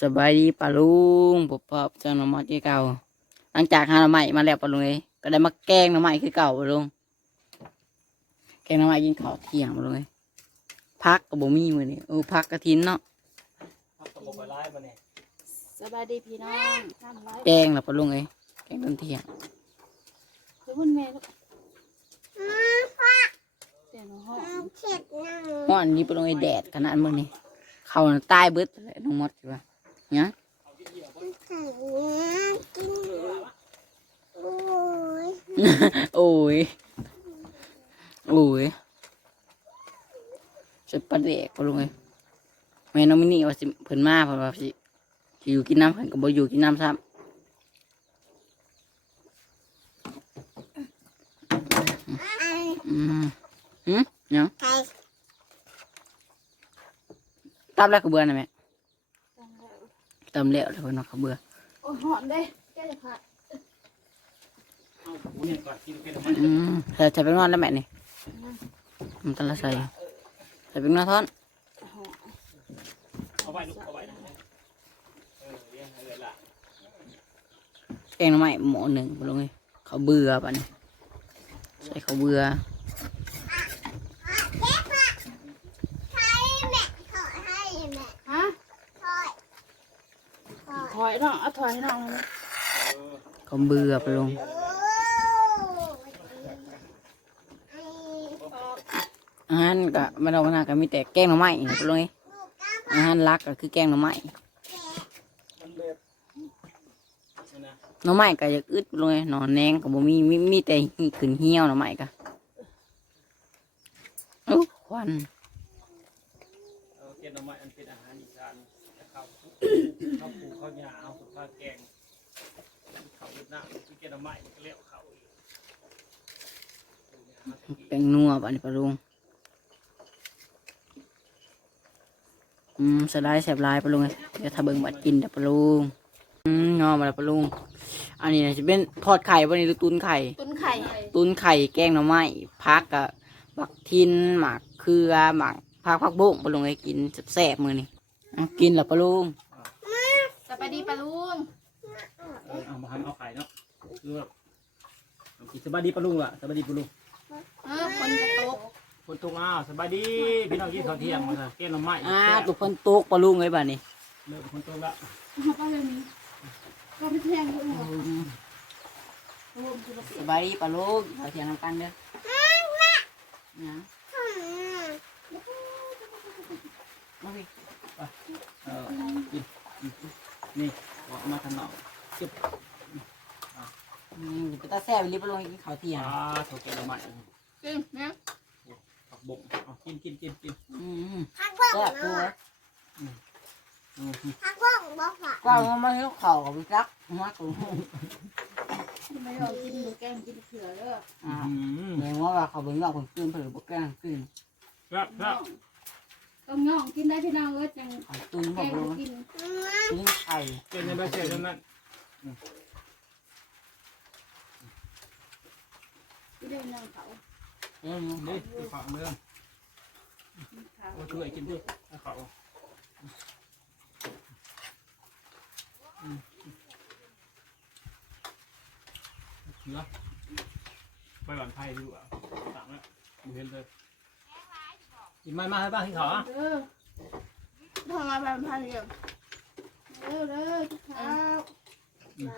สบายดีปะลุงปบปอบเจ้าหน่อไม้ที่เก่า หลังจากหาหน่อไม้มาแล้วปะลุงเอ้ยก็ได้มาแกงหน่อไม้คือเก่าปะลุงแกงหน่อไม้กินข้าวเที่ยงปะลุงเอ้ยพักกับบ่มีมือนี่โอ้พักกระทินเนาะเอาตกไปไล่มาเนี่ยสบายดีพี่น้องทำไรแกงแล้วปะลุงเอ้ยแกงตอนเที่ยงคือมันแม่ลูกเสียงห้องห้อนนี้ปะลุงเอ้ยแดดขนาดมื้อนี้เขาน่ะตายเบิดเลยน้องมดสิว่า เนี่ยโอ้ย โอ้ยจะประเดกปะลุงเอ้ยแม่น้องมินี่ว่าสิเพิ่นมาเพิ่นว่าสิสิอยู่กินน้ำเพิ่นก็บ่อยู่กินน้ำซ้ำอืมหืมเนาะตำแล้วก็เบื่อนะแม่ ตำแล้วแล้วเพิ่นว่าเขาเบื่อโอ้ยหอนเด้แก้จะเอาหูเนี่ยก่อนกินเป็นมันอืมใส่ใส่เป็นนอนแล้วแม่นี่มันตะละใส่ใส่เป็นนอนท่อนเอาไว้ลูกเอาไว้นะเออเรียนอะไรล่ะแกงหน่อไมหมอหนึ่งปลงเอ้ยเขาเบื่อปะเนี่ยใส่เขาเบื่อ ฮะถอย น้องเอาถอยน้องเขาเบื่อไปลงอาหารก็ม่ต้องนาก็มีแต่แกงหน่อไม้นะปลงอาหารหลักก็คือแกงหน่อไม้หน่อไม้ก็อยากอึดปลงหน่อแนงก็บ่มีมีมีแต่ขึ้นเหี่ยวหน่อไม้ก็โอ้ควันเกณฑ์เอไม้อันเป็นอาหารอีสานข้าวข้าวปูข้าวหญ้าเอาข้าว แกงข้าวเวียดนามที่เกณฑ์เอาไม้ก็เลี้ยวเข้าอีกแกงนัวปะนี่ปะลุงอืมสลายแสบลายปะลุงเอ้ยเดี๋ยวถ้าเบิ่งบัดกินเด้อปะลุงอืมงอมาแล้วปะลุงอันนี้น่ะจะเป็นทอดไข่ปะนี่หรือตุนไข่ ตุ้นไข่ตุนไข่แกงหน่อไม้พักกับบักทินหมักเครือหมักผักผักบุ้งปะลุงไอ้กินแซ่บๆมือนี่เอากินแล้วปะลุง สบายดีปะลุง เออเอามาทำเอาไข่เนาะคือแบบสบายดีปะลุงล่ะสบายดีปะลุงเออคนกระตกคนตรงอ้าวสบายดีพี่น้องกินข้าวเที่ยงมาเถอะเกณฑ์เอาไม้อ่าตุกคนตกปะลุงไอ้บ้านี่เลิกคนตรงละมาไปเลยนี้ก็ไม่แทงด้วยหรอกรวมคือสบายดีปะลุงเราเทียงกันเด้อนะมาสิเออกินนี่เอามาทำเนา จุ๊บอืมไปตาแซ่บไปรีบปะลุงกินข้าวเที่ยงอ่าโถแกงเอาไม้กินเนี่ยผักบกเอากินกินกินกินอืมพักบ้องแซ่บเนาะตัวอืมพักบ้องบ่ฝากกว้างมาให้ลูกเข่ากับพี่จักมาตัวไม่ยอมกินดูแกงกินเผือเด้ออ่าอืมเดี๋ยวว่าเขาเบิ่งว่าคนขึ้นเพิ่นบ่แกล้งขึ้นครับครับต้องย่องกินได้พี่น้องเอ้ยจังเขาตุนแกบอกงลุงกิน ตุนไข่เกินยังไม่เสร็จนั่นนั่ นที่ได้น้องเขาเอ้ยนี่ข้าวเมืองเขาโอ้ช่วยกินด้วยข้าวเนาะไปหวานไทยดีกว่าต่างแล้วดูเห็นเลยกินมันมาให้บ้างที่เขาอะเด้อทำมาแบบพันเดียวเด้อเด้อทุกข้า ว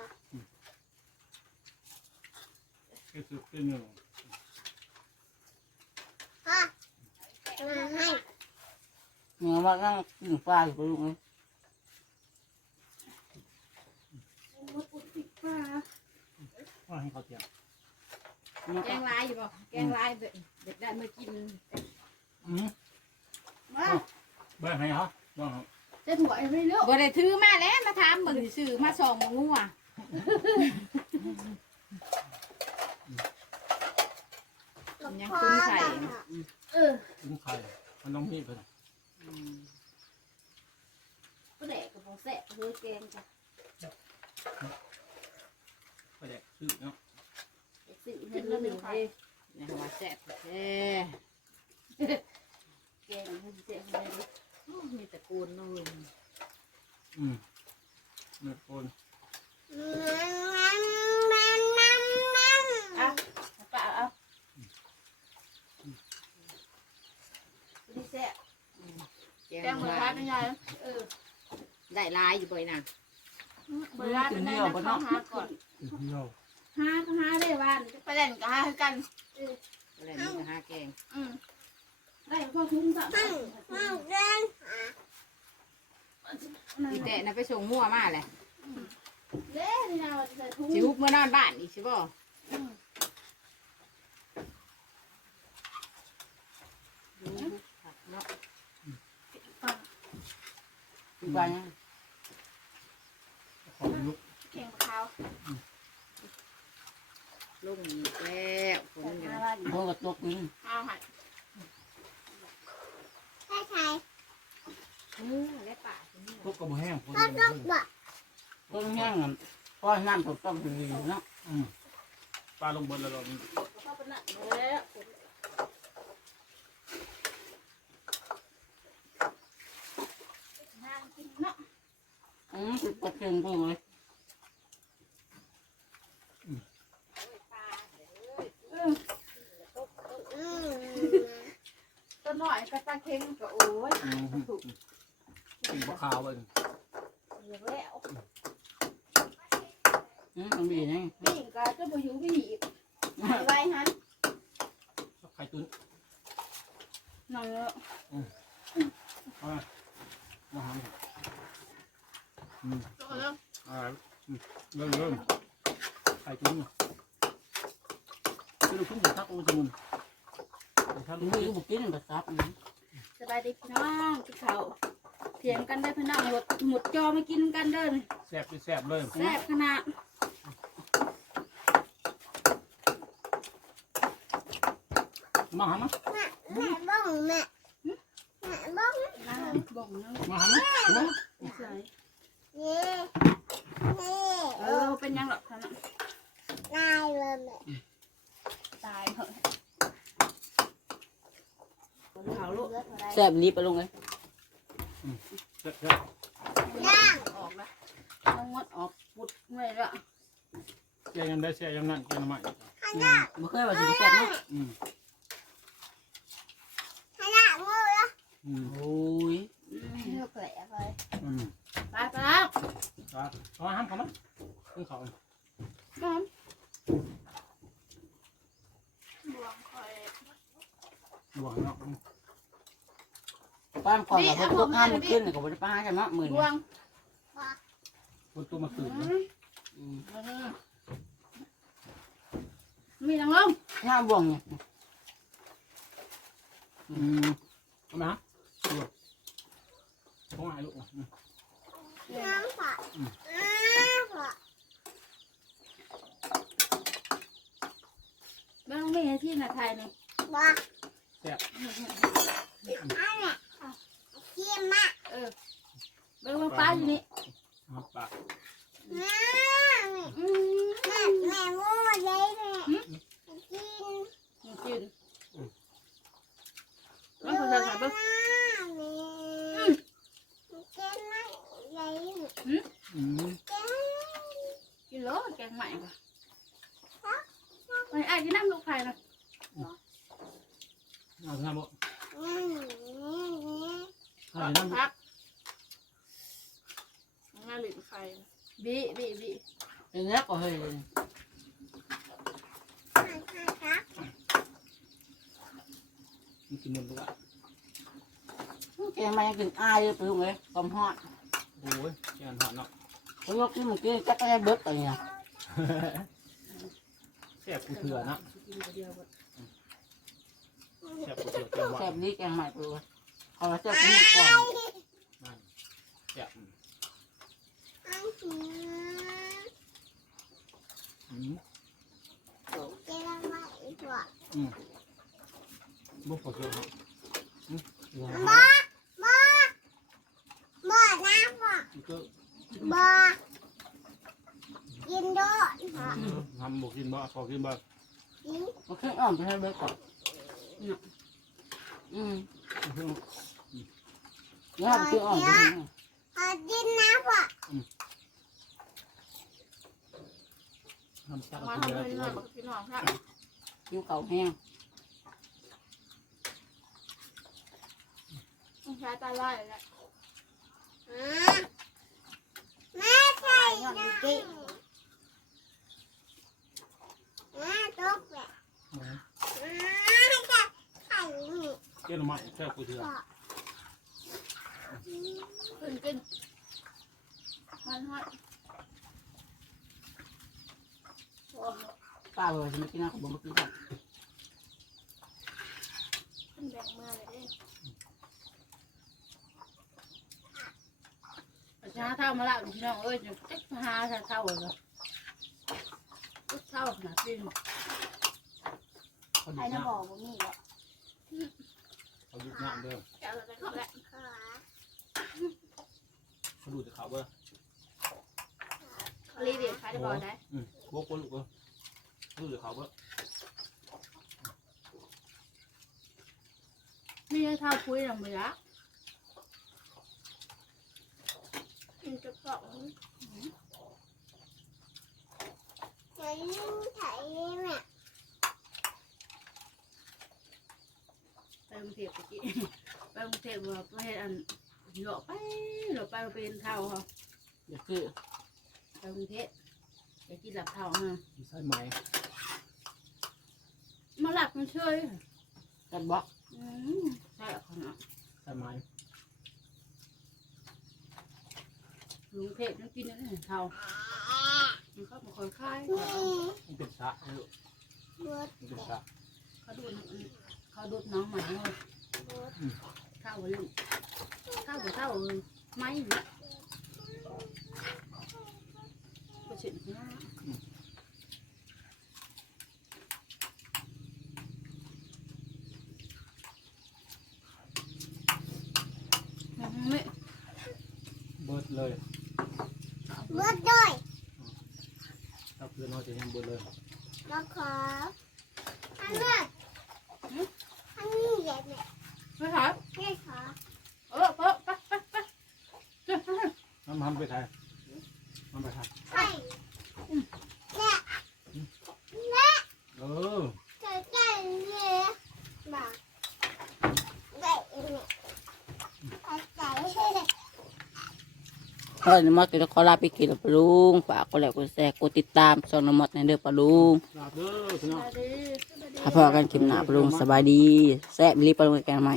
คือสุดเป็นหนึ่งค่ะมาให้เมื่อว่านั่งกินปลาอยู่กับลุงเอ้ยมดอุดติดฟ้าว่าให้เขาเที่ยงแกงลายอยู่บ่แกงลายเด็กเด็กได้มากินอืมมาเบ้านให้เหรอบ้านเขา จะถวยไม่เลือกบ่ได้ถือมาแล้วมาถามมึงซื่อมาส่องงูอะยังคุ้นไข่เออคุ้มไข่มันต้องมีเพิ่นก็แดกกับโบแซ่เฮ้ยแกงจ้ะไปแดกซื้อเนาะสิเห็นแล้วหนึ่งเลยนี่ว่าแซ่บแท้แกงให้แซ่บเลย มีแต่โกนเลยอืมเนื้อคนอะปะเอาดีแซ่บแกงแกงเหมือนร้านเป็นไงเออได้ลายอยู่บ่อยนะเวลาเป็นไงนะเขาหาก่อนเที่ยวหาก็หาได้วันจะไปเล่นก็หาคือกันอะไรนี่ก็หาแกงอืม ได้พ่อทุ่งสักอีแต่น่ะไปส่งมั่วมาแหละเด้นี่นะใส่ทุ่งสิฮุบเมื่อนอนบ้านอีกใช่บ่เนาะคือว่ายังของลุกเข่งขาวลงอีกแล้วฝนใส่กันมาบ้านโดนกระตกนึง เอาหัดเออและป่าที่นี่ ทุ กกระบอกแห้งคนก็เดียวต้องบอกต้นแห้งอะเพราะน้ำตกต้องดีเนาะอืมปลาลงบนแล้วเรานี่เข้าไปนั่งแล้วนั่งกินเนาะอืมติดตะเกียงไปเลยเออตัวหน่อยก็ตาเค็งก็โอ้ยอืมกิ นปลาขาวไปเหลือแล้วอืมมันดีนะวิ่งก็จะไปอยู่ไปหีบหายไว้ฮะไข่ตุ้นน้องเนาะเอามามาหาอืมโตแล้วอ่าอืมเริ่มเริ่มไข่ตุ้นคือเราคุ้มกับทักโอ้สมุนทักมันลูกมีบุกินแบบซับนะสบายดีพี่น้องกินข้าว เถียงกันได้พี่น้องหมดหมดจอไม่กินกันเด้อแซ่บแซ่บเลยแซ่บขนาดมาหามาแม่บ้องแม่แม่บ้องน้ำบ่งน้มาหามามาำใส่เย่เย่เออเป็นยังหรอกท่านนายเลยแม่ตายเหอะขาวลูกแซ่บรีบไปลงเลยแซ่บแซ่บ ย่างออกละต้องงดออกปุดไม่ละแกยังได้แซ่บยังนั่งแกงใหม่ขนาบ่เคยว่าสิแซ่บเนาะอืมขนาดมือแล้วอืมโอ้ย เลือกแผลไป อืม ไปไปแล้ว ครับเอามาห้ามเขามั้ยขึ้นเขา น้ำบวงคอย บวกเนาะ ป้ามก่อนกับพวกข้ามมันขึ้นก็บ่ได้ป้ากันเนาะหมื่นบวงคนตัวมาตื่นอืมมีนางลงหน้าบ่วงเนี่ยอืมเอามาบวกต้องหายลูกน้ำผักน้ำผักไม่ต้องมีที่นาไทยนี่บ้าแซ่บอันนี้ ขี้มะเออเบิ้งป้าอยู่นี่ครับปากน้อืมำแม่แม่งูเลยแม่กินจืดดูแล้วเขาจะใส่เบิ้งน้ำแม่กินไม่เลยอืมกินกินโลแกงใหม่ป่ะไปไอ้กินน้ำลูกไข่นะเอาหน้าบ่อืมเอาหน้าบ่พักงาหลินไข่บีบีบีเป็นแล้วก็เฮ้ยมันกินหมดลูกอะแกมายังกินอายเลยไปลงเลยความฮอดโอ้ยแกงหอนเนาะผมยกที่มันกินจักรยานเบิดไปเนี่ยแซ่บกูเถื่อนะกินเดียวหมดแซ่บกูเถื่อแกงหวาแซ่นบนี้แกงใหม่ไปเลย เอาละเจ้าขึ้นก่อนนั่นเจ้าอืมอืมบุกไปเลยอืมบ้าบ้าบ้าน้ำบ่บ้ากินด้วยค่ะทำบุกกินบ้าขอกินบ้าโอเคอ่านไปให้แม่ก่อนอืม แล้วมันขึ้นอ่อนไปให้ทขอกินนะพ่อทำซักมาเอาทำไปให้เลหน่อยยบอกพี่น้องค่ะคิ้วเก่าแห้งต้องใช้ตาไล่แหละอ่าแม่ใส่น้ำแม่ตกแหละอ่จะไข่นี่เกล็ดหน่อไม้แค่กูเถื่อ ขึ้นกินมันฮอดโอ้ป้าบอกว่าจะไม่กินนะเขาบอกมากินก่อนขึ้นแบงเมื่อเลยเด้ประชาเท่ามาละพี่น้องเอ้ยจะเจ๊กมาหาชาเท่าเลยเท่าขนาดนี้เขาดูใครดจะน้บอกว่ามีหรอกำเขาดูดน้ำเด้อแกเราจะเข้าแล้ว ขอเขาดูดแต่เขาเบ้อรีเดียใครจะบอกได้อืมพวกคนลูกเบ้อเขาดูดแต่เขาเบ้อไม่ใช่เท่าคุยหรอกมึงละกินจะเกาะจะยิ่งไข่แม่ไปกรุงเทพไปกี้ไปกรุงเทพว่าไปเฮ็ดอัน หลอกไปหลอกไปเป็นเท่าเขาเดี๋ยวคือไปกรุงเทพไปกินหลับเท่าฮะมีไส้ไหมมาหลับมันช่วยกันบอกอืมใช่หรอกเขาเนาะไส้ไหมกรุงเทพมันกินอันนั้นเท่ามันก็บ่ค่อยคายนี่มันเป็นสระนะลูกบดมันเป็นสระเขาดูดเขาดูดน้องใหม่เลยบดเข้าเรื่องเข้ากั บเข้าไม่หรือก็เฉยนะไม่เบิดเล มันไปไทยไข่เนี่ยเออเจะแก่เนี่ยบอกได้เนี่ยเอาใส่เออน้ำมอดก็จะขอลาไปกินแล้วปะลุงฝากกดไลค์กดแชร์กดติดตามช่องน้ำมอดในเด้อปะลุงลาบเด้อพี่น้องสวัสดีถ้าพอกันคลิปหน้าปะลุงสบายดีแซ่บรีบปะลุงกันไหม